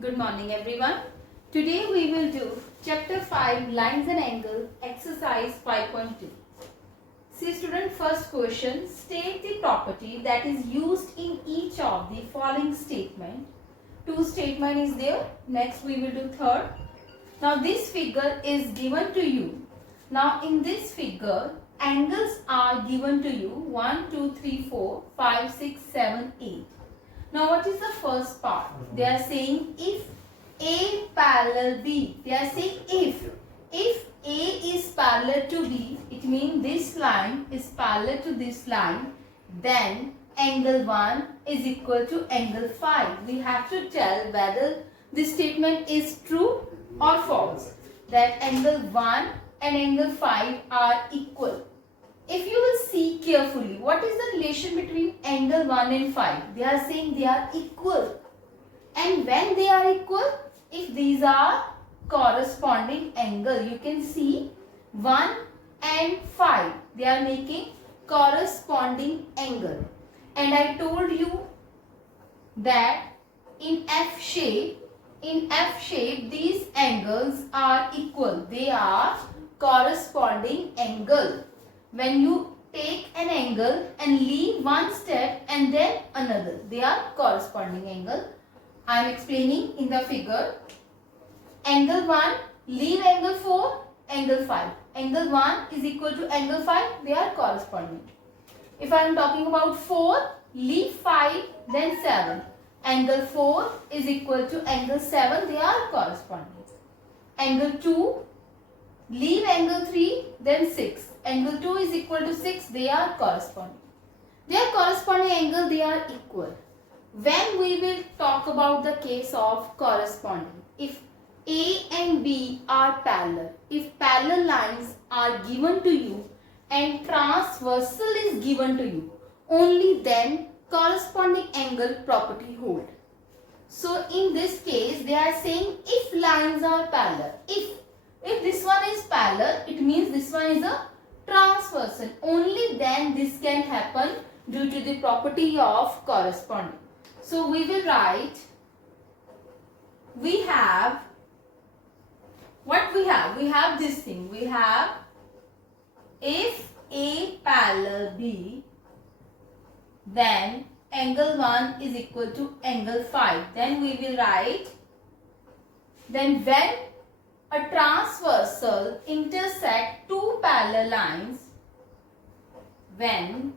Good morning everyone. Today we will do chapter 5 lines and angle exercise 5.2. See student, first question, state the property that is used in each of the following statement. Two statement is there. Next we will do third. Now this figure is given to you. Now in this figure angles are given to you 1, 2, 3, 4, 5, 6, 7, 8. Now what is the first part? They are saying if A parallel B. They are saying if A is parallel to B, it means this line is parallel to this line, then angle 1 is equal to angle 5. We have to tell whether this statement is true or false. That angle 1 and angle 5 are equal. If you will see carefully, what is the relation between angle 1 and 5? They are saying they are equal. And when they are equal, if these are corresponding angle, you can see 1 and 5, they are making corresponding angle. And I told you that in F shape, these angles are equal. They are corresponding angle. When you take an angle and leave one step and then another, they are corresponding angle. I am explaining in the figure. Angle 1, leave angle 4, angle 5. Angle 1 is equal to angle 5, they are corresponding. If I am talking about 4, leave 5, then 7. Angle 4 is equal to angle 7, they are corresponding. Angle 2, leave angle 3, then 6. Angle 2 is equal to 6, they are corresponding. They are corresponding angle, they are equal. When we will talk about the case of corresponding, if A and B are parallel, if parallel lines are given to you and transversal is given to you, only then corresponding angle property hold. So in this case, they are saying if lines are parallel, if this one is parallel, it means this one is a transversal. Only then this can happen due to the property of corresponding. So we will write, we have, what we have? We have this thing. We have if A parallel B, then angle 1 is equal to angle 5. Then we will write, then when a transversal intersect two parallel lines, when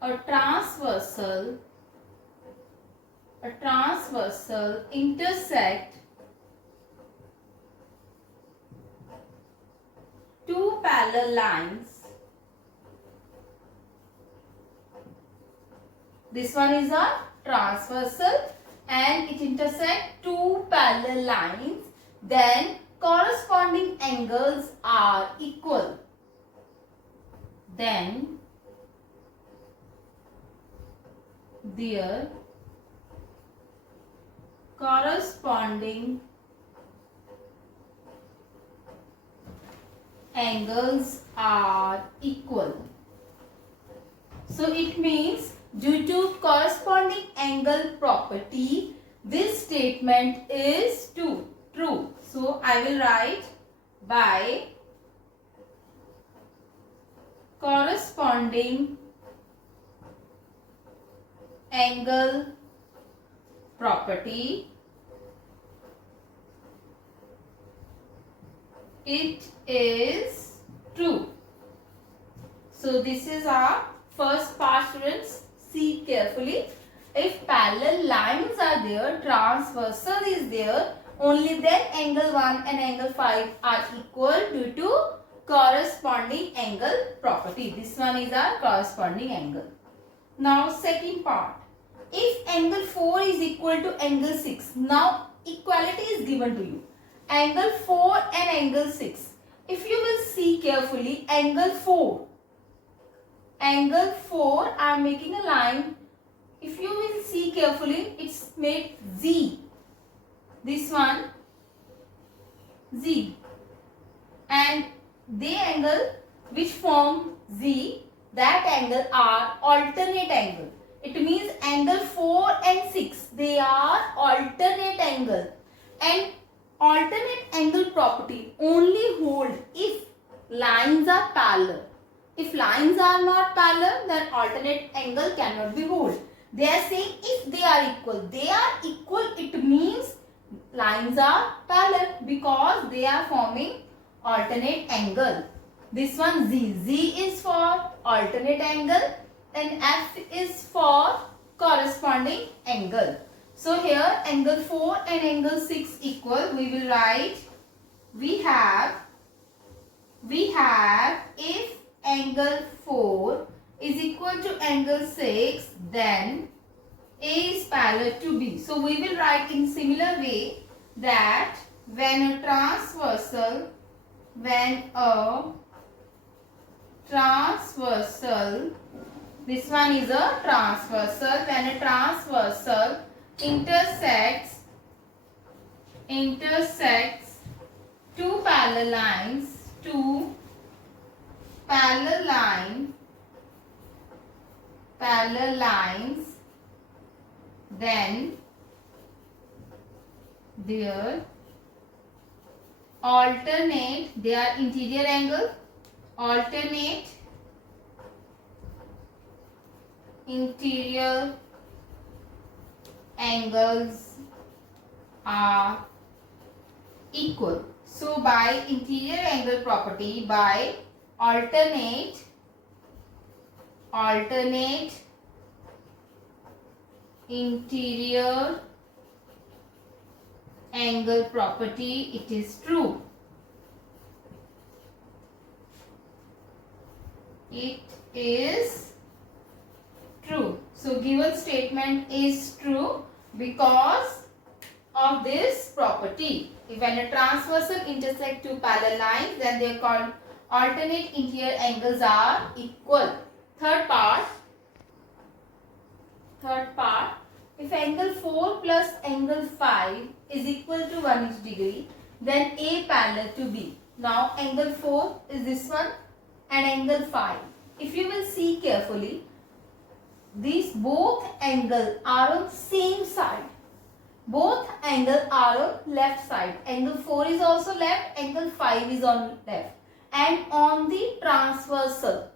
a transversal intersect two parallel lines, this one is a transversal and it intersects two parallel lines, then corresponding angles are equal. Then their corresponding angles are equal. So it means due to corresponding angle property, this statement is true. So I will write by corresponding angle property, it is true. So this is our first part, students. See carefully. If parallel lines are there, transversal is there, only then angle 1 and angle 5 are equal due to corresponding angle property. This one is our corresponding angle. Now second part. If angle 4 is equal to angle 6, now equality is given to you. Angle 4 and angle 6. If you will see carefully, angle 4, I am making a line. If you will see carefully, it's made Z. This one, Z. And the angle which form Z, that angle are alternate angle. It means angle 4 and 6, they are alternate angle. And alternate angle property only hold if lines are parallel. If lines are not parallel, then alternate angle cannot be hold. They are saying if they are equal. They are equal, it means lines are parallel because they are forming alternate angle. This one Z. Z is for alternate angle and F is for corresponding angle. So here angle 4 and angle 6 equal. We will write, we have if angle 4 is equal to angle 6, then A is parallel to B. So we will write in similar way that when a transversal, this one is a transversal, when a transversal intersects two parallel lines, then their interior angle, alternate interior angles are equal. So by interior angle property, by alternate interior angle property, it is true. It is true. So given statement is true because of this property. When a transversal intersect two parallel lines, then they are called alternate interior angles are equal. Third part. If angle 4 plus angle 5 is equal to 180 degree, then A parallel to B. Now angle 4 is this one and angle 5. If you will see carefully, these both angles are on same side. Both angles are on left side. Angle 4 is also left, angle 5 is on left. And on the transversal,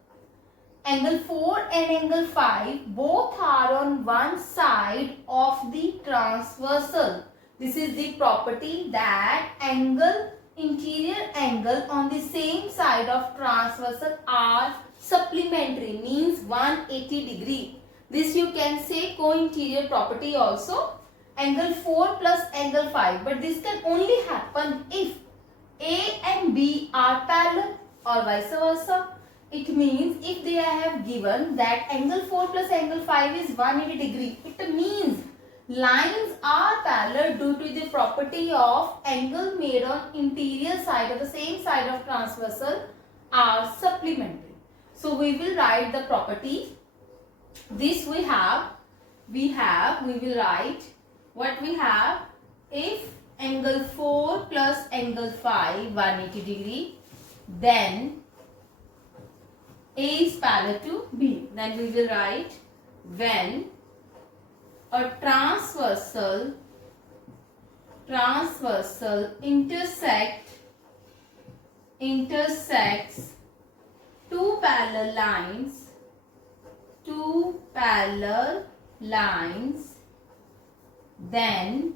angle 4 and angle 5 both are on one side of the transversal. This is the property that interior angle on the same side of transversal are supplementary, means 180 degree. This you can say co-interior property also. Angle 4 plus angle 5. But this can only happen if A and B are parallel or vice versa. It means if they have given that angle 4 plus angle 5 is 180 degree, it means lines are parallel due to the property of angle made on interior side of the same side of transversal are supplementary. So we will write the property. This we will write what we have. If angle 4 plus angle 5 180 degree, then A is parallel to B. Then we will write when a transversal intersects two parallel lines, then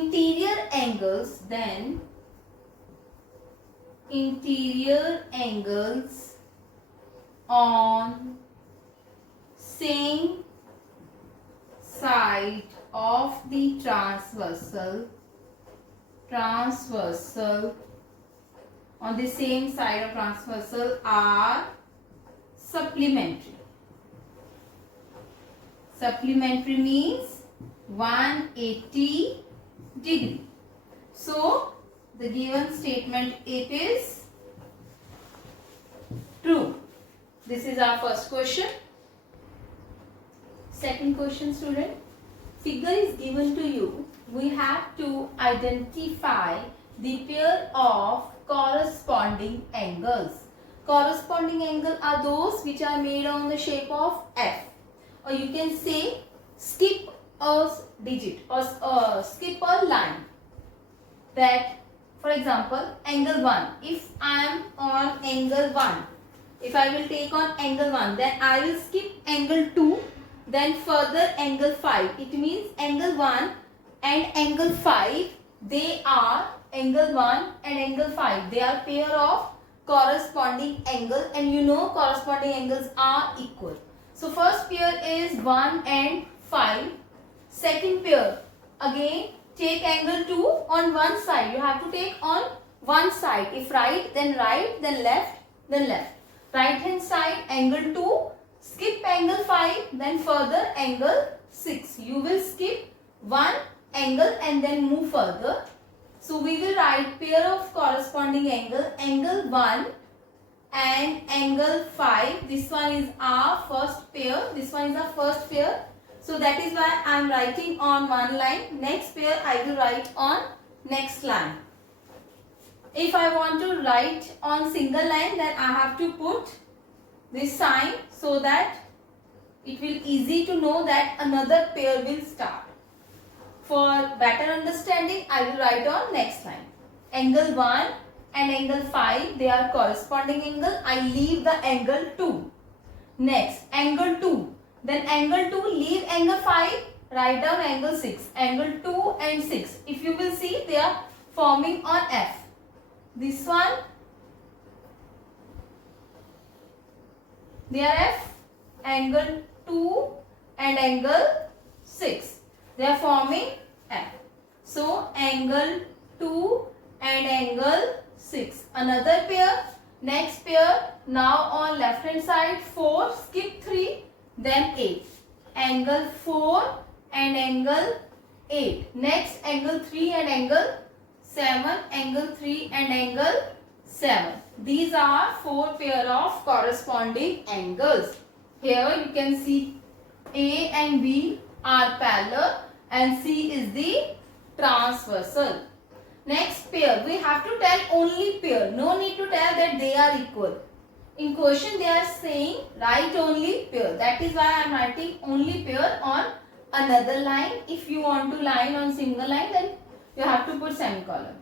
interior angles on same side of the transversal on the same side of transversal are supplementary. Supplementary means 180 degree. So the given statement, it is true. This is our first question. Second question, student. Figure is given to you. We have to identify the pair of corresponding angles. Corresponding angles are those which are made on the shape of F. Or you can say skip a digit or skip a line. That, for example, angle 1. If I am on angle 1, if I will take on angle 1, then I will skip angle 2, then further angle 5. It means angle 1 and angle 5, they are angle 1 and angle 5. They are pair of corresponding angle, and you know corresponding angles are equal. So first pair is 1 and 5. Second pair, again take angle 2 on one side. You have to take on one side. If right, then left, then left. Right hand side angle 2, skip angle 5, then further angle 6. You will skip one angle and then move further. So we will write pair of corresponding angle 1 and angle 5. This one is our first pair. This one is our first pair. So that is why I am writing on one line. Next pair I will write on next line. If I want to write on single line, then I have to put this sign so that it will easy to know that another pair will start. For better understanding, I will write on next line. Angle 1 and angle 5, they are corresponding angle. I leave the angle 2. Next, angle 2. Then angle 2, leave angle 5, write down angle 6. Angle 2 and 6. If you will see, they are forming on F. This one, they are F, angle 2 and angle 6. They are forming F. So, angle 2 and angle 6. Another pair. Next pair. Now on left hand side 4, skip 3, then 8. Angle 4 and angle 8. Next angle 3 and angle 7. Angle 3 and angle 7. These are 4 pair of corresponding angles. Here you can see A and B are parallel and C is the transversal. Next pair, we have to tell only pair. No need to tell that they are equal. In question they are saying write only pair. That is why I am writing only pair on another line. If you want to line on single line, then you have to put semicolon.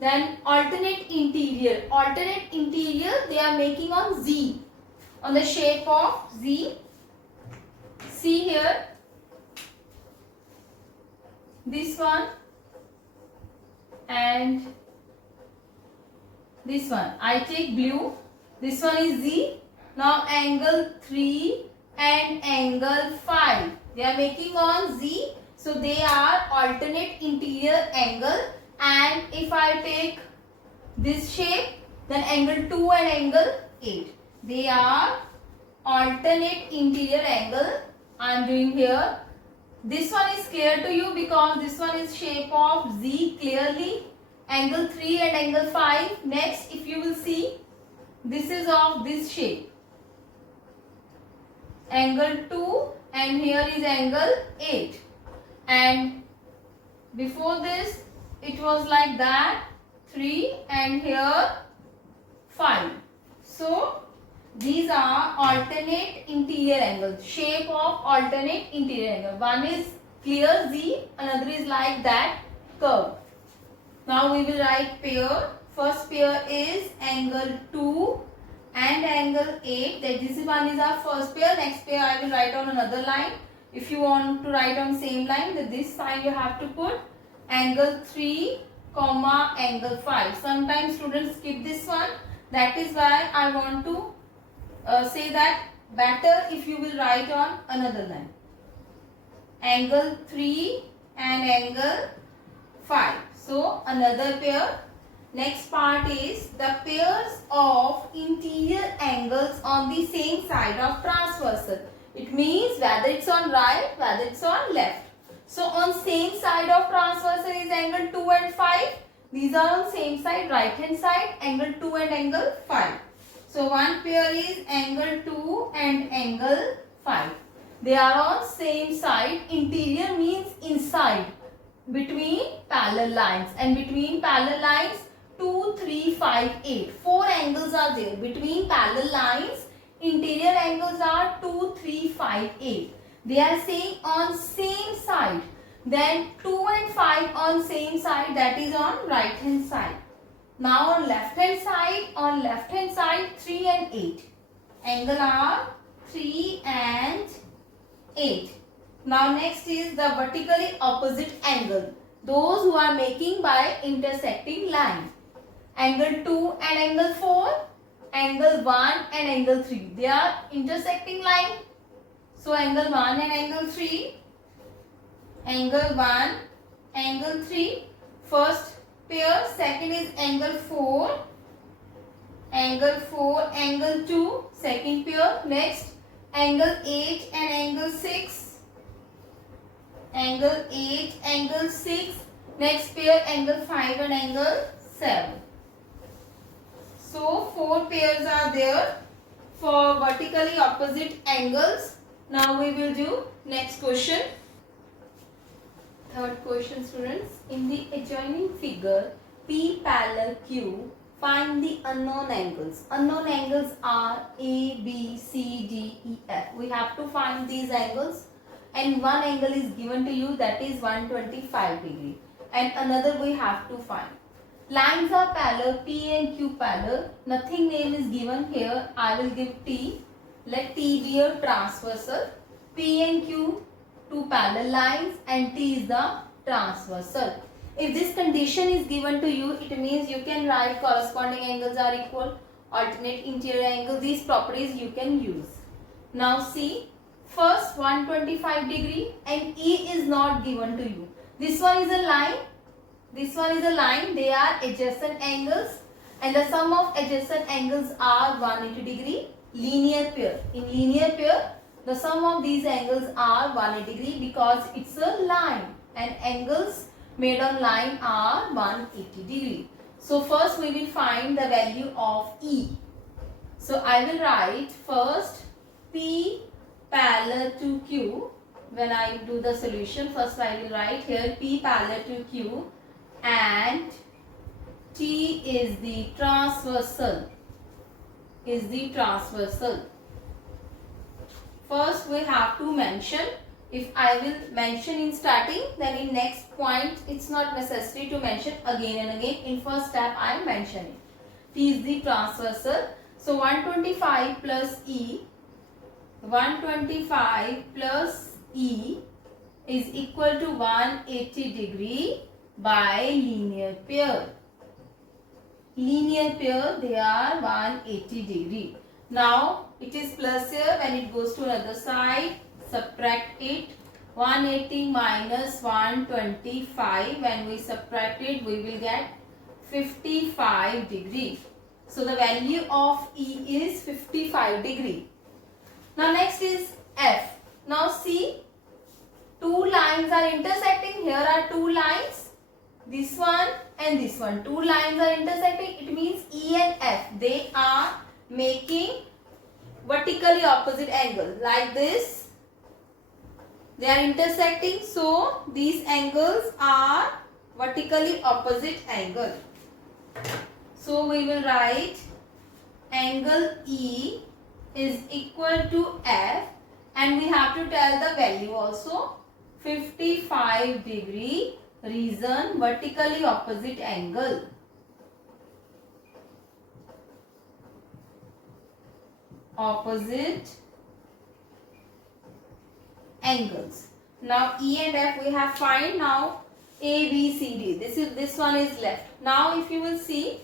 Then alternate interior. Alternate interior they are making on Z. On the shape of Z. See here. This one and this one. I take blue. This one is Z. Now angle 3 and angle 5. They are making on Z. So they are alternate interior angle. And if I take this shape, then angle 2 and angle 8. They are alternate interior angle. I am doing here. This one is clear to you because this one is shape of Z clearly. Angle 3 and angle 5. Next, if you will see, this is of this shape. Angle 2 and here is angle 8. And before this, it was like that. 3 and here 5. So, these are alternate interior angles. Shape of alternate interior angle. One is clear Z, another is like that curve. Now we will write pair. First pair is angle 2 and angle 8. That this one is our first pair. Next pair I will write on another line. If you want to write on same line, then this sign you have to put angle 3, comma angle 5. Sometimes students skip this one. That is why I want to say that better if you will write on another line. Angle 3 and angle 5. So another pair. Next part is the pairs of interior angles on the same side of transversal. It means whether it's on right, whether it's on left. So on same side of transversal is angle 2 and 5. These are on same side, right hand side, angle 2 and angle 5. So one pair is angle 2 and angle 5. They are on same side. Interior means inside, between parallel lines, and between parallel lines 2, 3, 5, 8. 4 angles are there. Between parallel lines, interior angles are 2, 3, 5, 8. They are saying on same side. Then 2 and 5 on same side, that is on right hand side. Now on left hand side 3 and 8. Angle are 3 and 8. Now next is the vertically opposite angle. Those who are making by intersecting line. Angle 2 and angle 4, angle 1 and angle 3. They are intersecting line. So angle 1 and angle 3. Angle 1, angle 3. First pair. Second is angle 4. Angle 4, angle 2. Second pair. Next angle 8 and angle 6. Angle 8, angle 6. Next pair angle 5 and angle 7. So 4 pairs are there for vertically opposite angles. Now we will do next question. Third question, students. In the adjoining figure P parallel Q, find the unknown angles. Unknown angles are A, B, C, D, E, F. We have to find these angles, and one angle is given to you, that is 125 degree, and another we have to find. Lines are parallel, P and Q parallel. Nothing name is given here. I will give T. Let T be a transversal. P and Q two parallel lines and T is the transversal. If this condition is given to you, it means you can write corresponding angles are equal, alternate interior angle. These properties you can use. Now see, first 125 degree and E is not given to you. This one is a line. This one is a line. They are adjacent angles, and the sum of adjacent angles are 180 degree. Linear pair. In linear pair, the sum of these angles are 180 degree because it's a line, and angles made on line are 180 degree. So first we will find the value of E. So I will write first P parallel to Q. When I do the solution, first I will write here P parallel to Q and T is the transversal. First we have to mention. If I will mention in starting, then in next point it's not necessary to mention again and again. In first step I am mentioning. T is the transversal. So 125 plus E. 125 plus E is equal to 180 degree by linear pair. Linear pair, they are 180 degree. Now it is plus here. When it goes to another side, subtract it. 180 minus 125. When we subtract it, we will get 55 degree. So the value of E is 55 degree. Now next is F. Now see, two lines are intersecting. Here are two lines. This one and this one. Two lines are intersecting. It means E and F, they are making vertically opposite angle like this. They are intersecting, so these angles are vertically opposite angle. So we will write angle E is equal to F, and we have to tell the value also. 55 degree, reason vertically opposite angle. Opposite angles. Now E and F we have find. Now A, B, C, D. This one is left. Now if you will see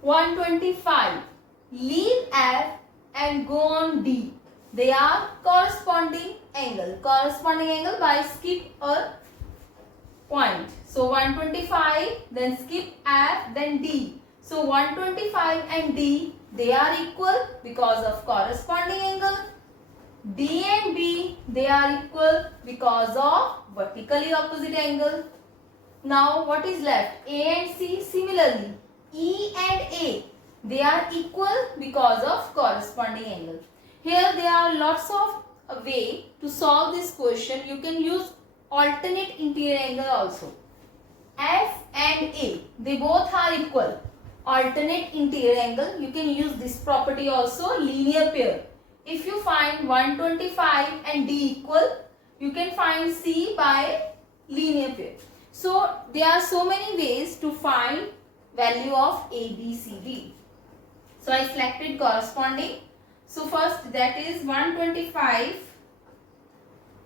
125, leave F and go on D. They are corresponding angle. Corresponding angle by skip a point. So 125, then skip F, then D. So 125 and D, they are equal because of corresponding angle. D and B, they are equal because of vertically opposite angle. Now what is left? A and C. Similarly, E and A, they are equal because of corresponding angle. Here there are lots of way to solve this question. You can use alternate interior angle also. F and A, they both are equal. Alternate interior angle, you can use this property also. Linear pair. if you find 125 and D equal, you can find C by linear pair. So there are so many ways to find value of A, B, C, D. So I selected corresponding. So first, that is 125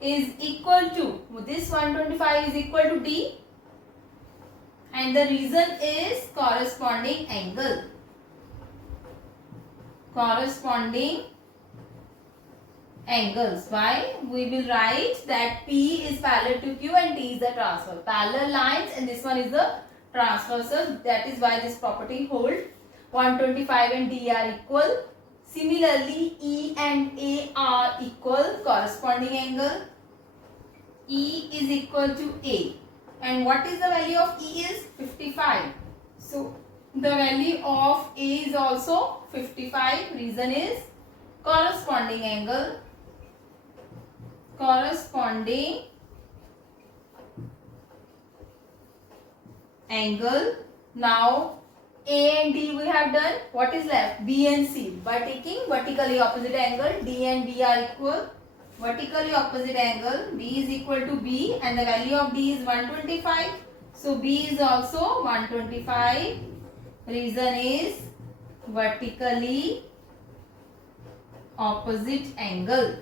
is equal to, this 125 is equal to D, and the reason is corresponding angle. Corresponding angles. Why? We will write that P is parallel to Q and T is the transfer. Parallel lines, and this one is the transversal. That is why this property hold. 125 and D are equal. Similarly, E and A are equal. Corresponding angle. E is equal to A. And what is the value of E is 55. So the value of A is also 55. Reason is corresponding angle. Corresponding angle. Now A and D we have done. What is left? B and C. By taking vertically opposite angle, D and B are equal. Vertically opposite angle, D is equal to B, and the value of D is 125. So B is also 125. Reason is vertically opposite angle.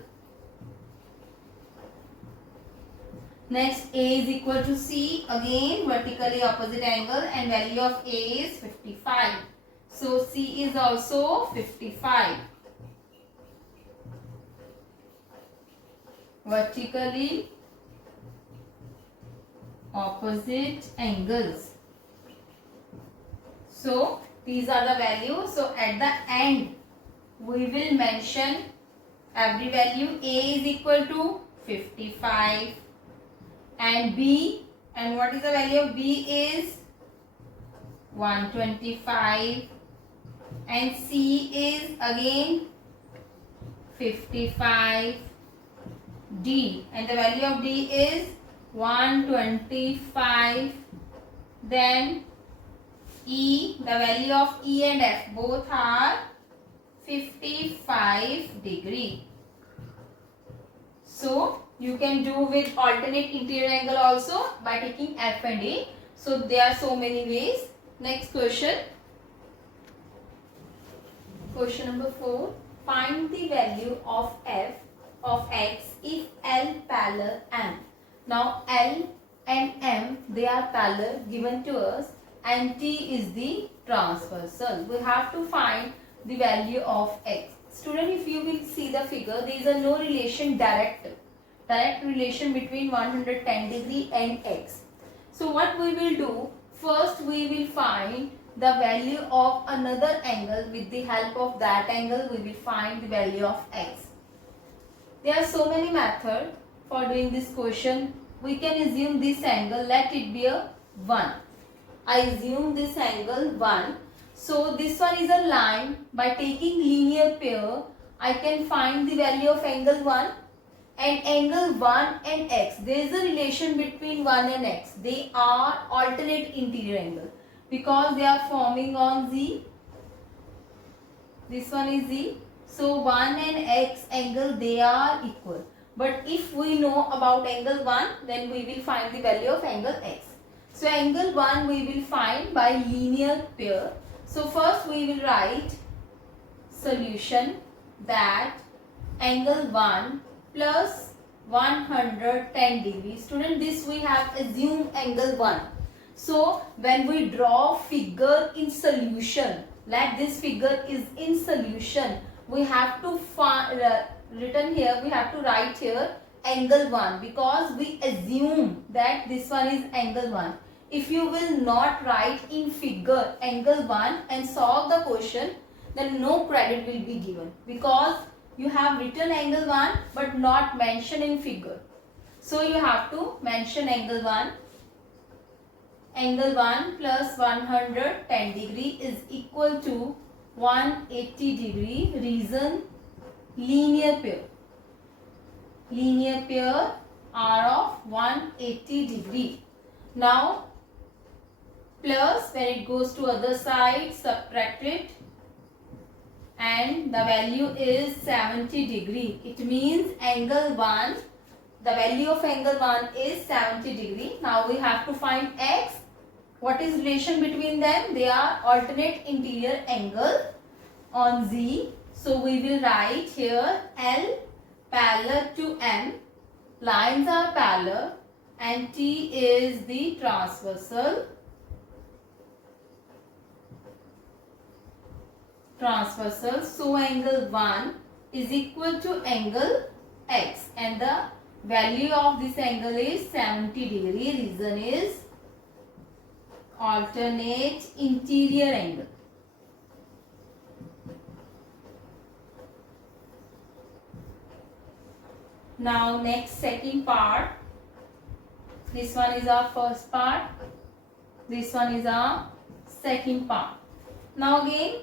Next, A is equal to C. Again, vertically opposite angle, and value of A is 55. So C is also 55. Vertically opposite angles. So these are the values. So at the end we will mention every value. A is equal to 55 and B, and what is the value of B is 125 and C is again 55. D, and the value of D is 125. Then E, the value of E and F both are 55 degree. So you can do with alternate interior angle also by taking F and A. So there are so many ways. Next question. Question number 4. Find the value of F of X if L parallel M. Now L and M, they are parallel given to us, and T is the transversal. We have to find the value of X. Student, if you will see the figure, there is a no relation direct relation between 110 degree and X. So what we will do, first we will find the value of another angle. With the help of that angle we will find the value of X. There are so many methods for doing this question. We can assume this angle, let it be a 1. I assume this angle 1. So this one is a line. By taking linear pair, I can find the value of angle 1. And angle 1 and X, there is a relation between 1 and X. They are alternate interior angle because they are forming on Z. This one is Z. So 1 and X angle, they are equal. But if we know about angle 1, then we will find the value of angle X. So angle 1 we will find by linear pair. So first we will write solution that angle 1 plus 110 degree. Student, this we have assumed angle 1. So when we draw figure in solution, like this figure is in solution, we have to written here, we have to write here angle 1 because we assume that this one is angle 1. If you will not write in figure angle 1 and solve the question, then no credit will be given because you have written angle 1 but not mentioned in figure. So you have to mention angle 1. Angle 1 plus 110 degree is equal to 180 degree. Reason, linear pair. Linear pair are of 180 degree. Now plus when it goes to other side, subtract it and the value is 70 degree. It means angle 1, the value of angle 1 is 70 degree. Now we have to find x. What is relation between them? They are alternate interior angle on Z. So we will write here L parallel to M. Lines are parallel and T is the transversal. So angle 1 is equal to angle X and the value of this angle is 70 degree. Reason is alternate interior angle. Now next second part. This one is our first part. This one is our second part. Now again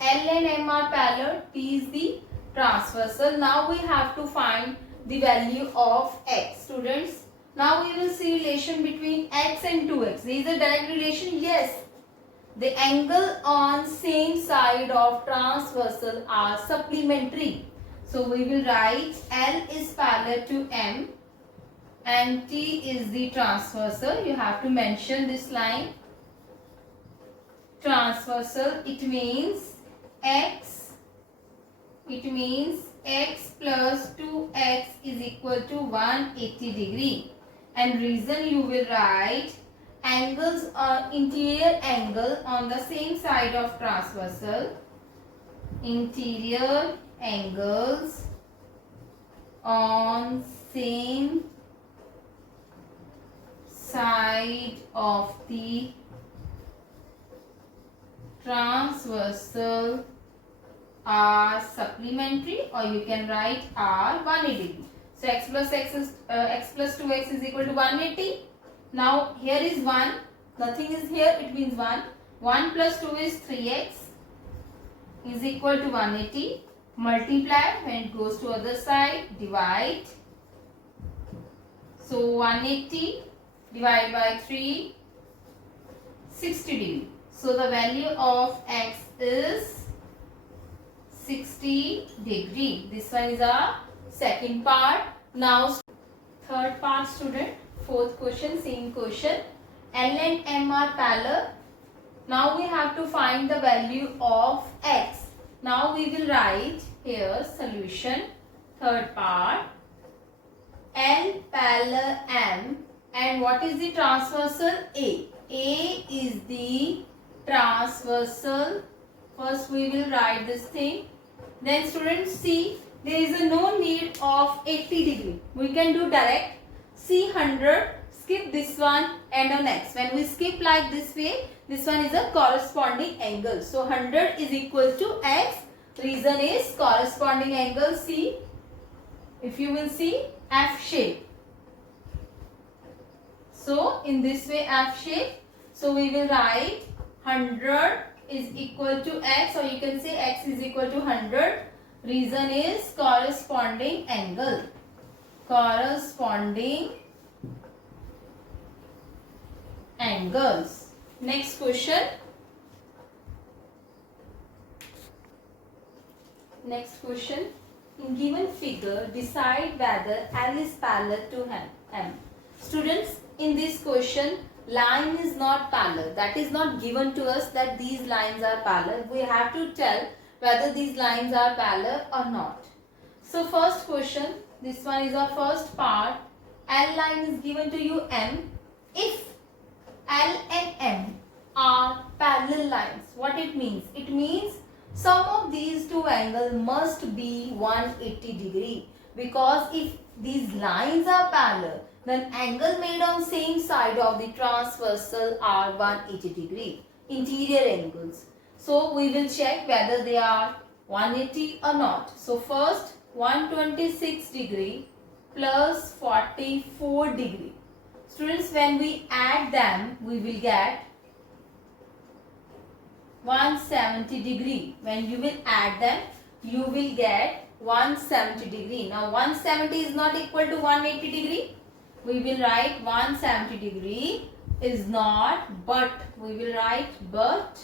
L and M are parallel. T is the transversal. Now we have to find the value of x. Students, now we will see relation between x and 2x. There is a direct relation. Yes. The angle on same side of transversal are supplementary. So we will write L is parallel to M and T is the transversal. You have to mention this line. Transversal, it means x plus 2x is equal to 180 degree. And reason you will write angles or interior angle on the same side of transversal. Interior angles on same side of the transversal are supplementary, or you can write are 180 degree. So x plus 2x is equal to 180. Now here is 1, nothing is here, it means 1. 1 plus 2 is 3x is equal to 180. Multiply, when it goes to other side, divide. So 180 divided by 3, 60 degree. So the value of x is 60 degree. This one is our second part. Now third part, student. Fourth question, same question. L and M are parallel. Now we have to find the value of x. Now we will write here solution. Third part. L parallel M, and what is the transversal? A. A is the transversal. First we will write this thing. Then students, see, there is no need of 80 degree. We can do direct. See 100, skip this one and the next. When we skip like this way, this one is a corresponding angle. So 100 is equal to x. Reason is corresponding angle. See, if you will see F shape. So in this way F shape. So we will write 100 is equal to x, or you can say x is equal to 100. Reason is corresponding angle. Corresponding angles. Next question. Next question. In given figure, decide whether L is parallel to M. Students, in this question, line is not parallel. That is not given to us that these lines are parallel. We have to tell whether these lines are parallel or not. So first question, this one is our first part. L line is given to you M. If L and M are parallel lines, what it means? It means sum of these two angles must be 180 degree, because if these lines are parallel, then angle made on same side of the transversal are 180 degree, interior angles. So we will check whether they are 180 or not. So first 126 degree plus 44 degree. Students, when we add them, we will get 170 degree. When you will add them, you will get 170 degree. Now 170 is not equal to 180 degree. We will write 170 degree is not, but we will write but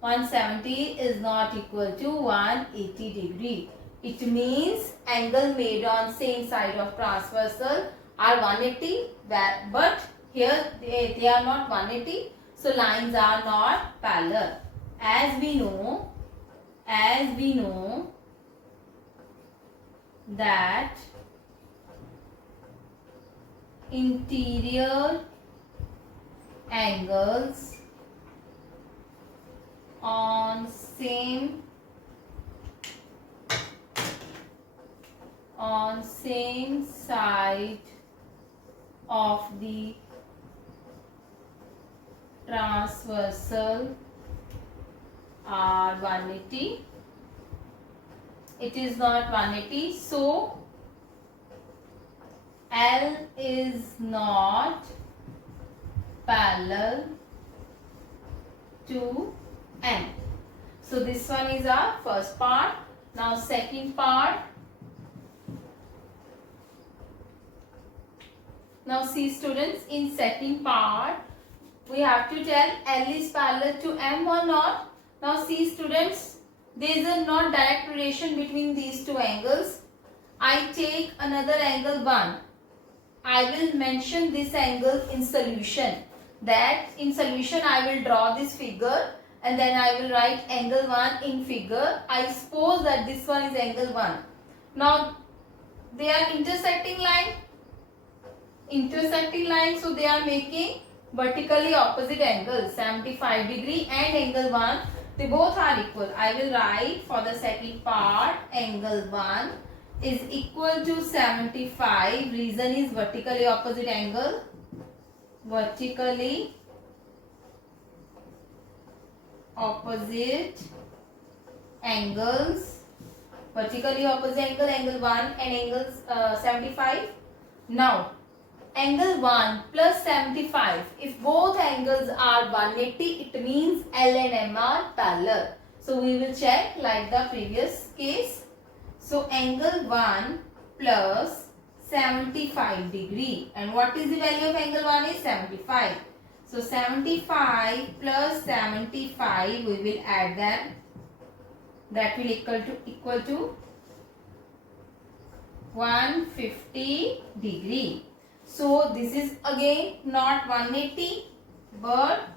170 is not equal to 180 degree. It means angle made on same side of transversal are 180, but here they are not 180. So lines are not parallel. As we know that interior angles on same side of the transversal are 180. It is not 180, so L is not parallel to M. So this one is our first part. Now second part. Now see students, in second part we have to tell L is parallel to M or not. Now see students, there is a not direct relation between these two angles. I take another angle 1. I will mention this angle in solution. That in solution I will draw this figure and then I will write angle 1 in figure. I suppose that this one is angle 1. Now they are intersecting line, so they are making vertically opposite angles, 75 degree and angle 1. They both are equal. I will write for the second part angle 1 is equal to 75. Reason is vertically opposite angle. Vertically opposite angles. Vertically opposite angle, angle 1 and angle 75. Now angle 1 plus 75. If both angles are 180, it means L and M are parallel. So we will check like the previous case. So angle 1 plus 75 degree. And what is the value of angle 1 is 75. So 75 plus 75, we will add them. That will equal to 150 degree. So this is again not 180, but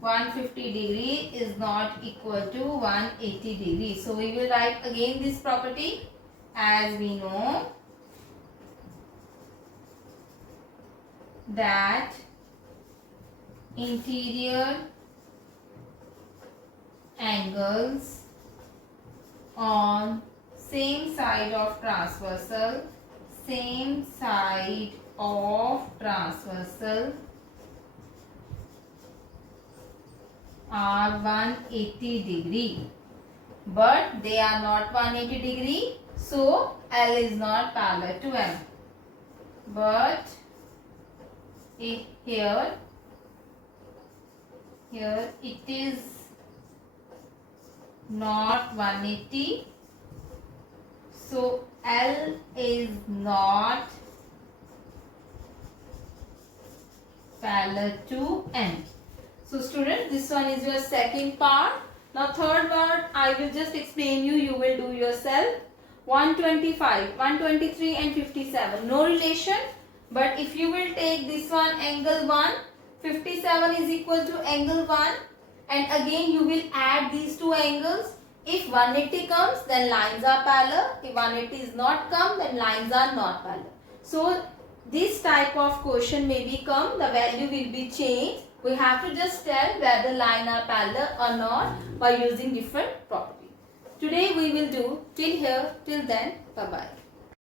150 degree is not equal to 180 degree. So we will write again this property. As we know that interior angles on same side of transversal are 180 degree, but they are not 180 degree, so L is not parallel to M. But here it is not 180, so L is not parallel to M. So student, this one is your second part. Now third part I will just explain you will do yourself. 125, 123 and 57, no relation, but if you will take this one angle 1, 57 is equal to angle 1, and again you will add these two angles. If 180 comes, then lines are parallel. If 180 is not come, then lines are not parallel. So this type of question may become, the value will be changed. We have to just tell whether line are parallel or not by using different property. Today we will do till here. Till then, bye bye.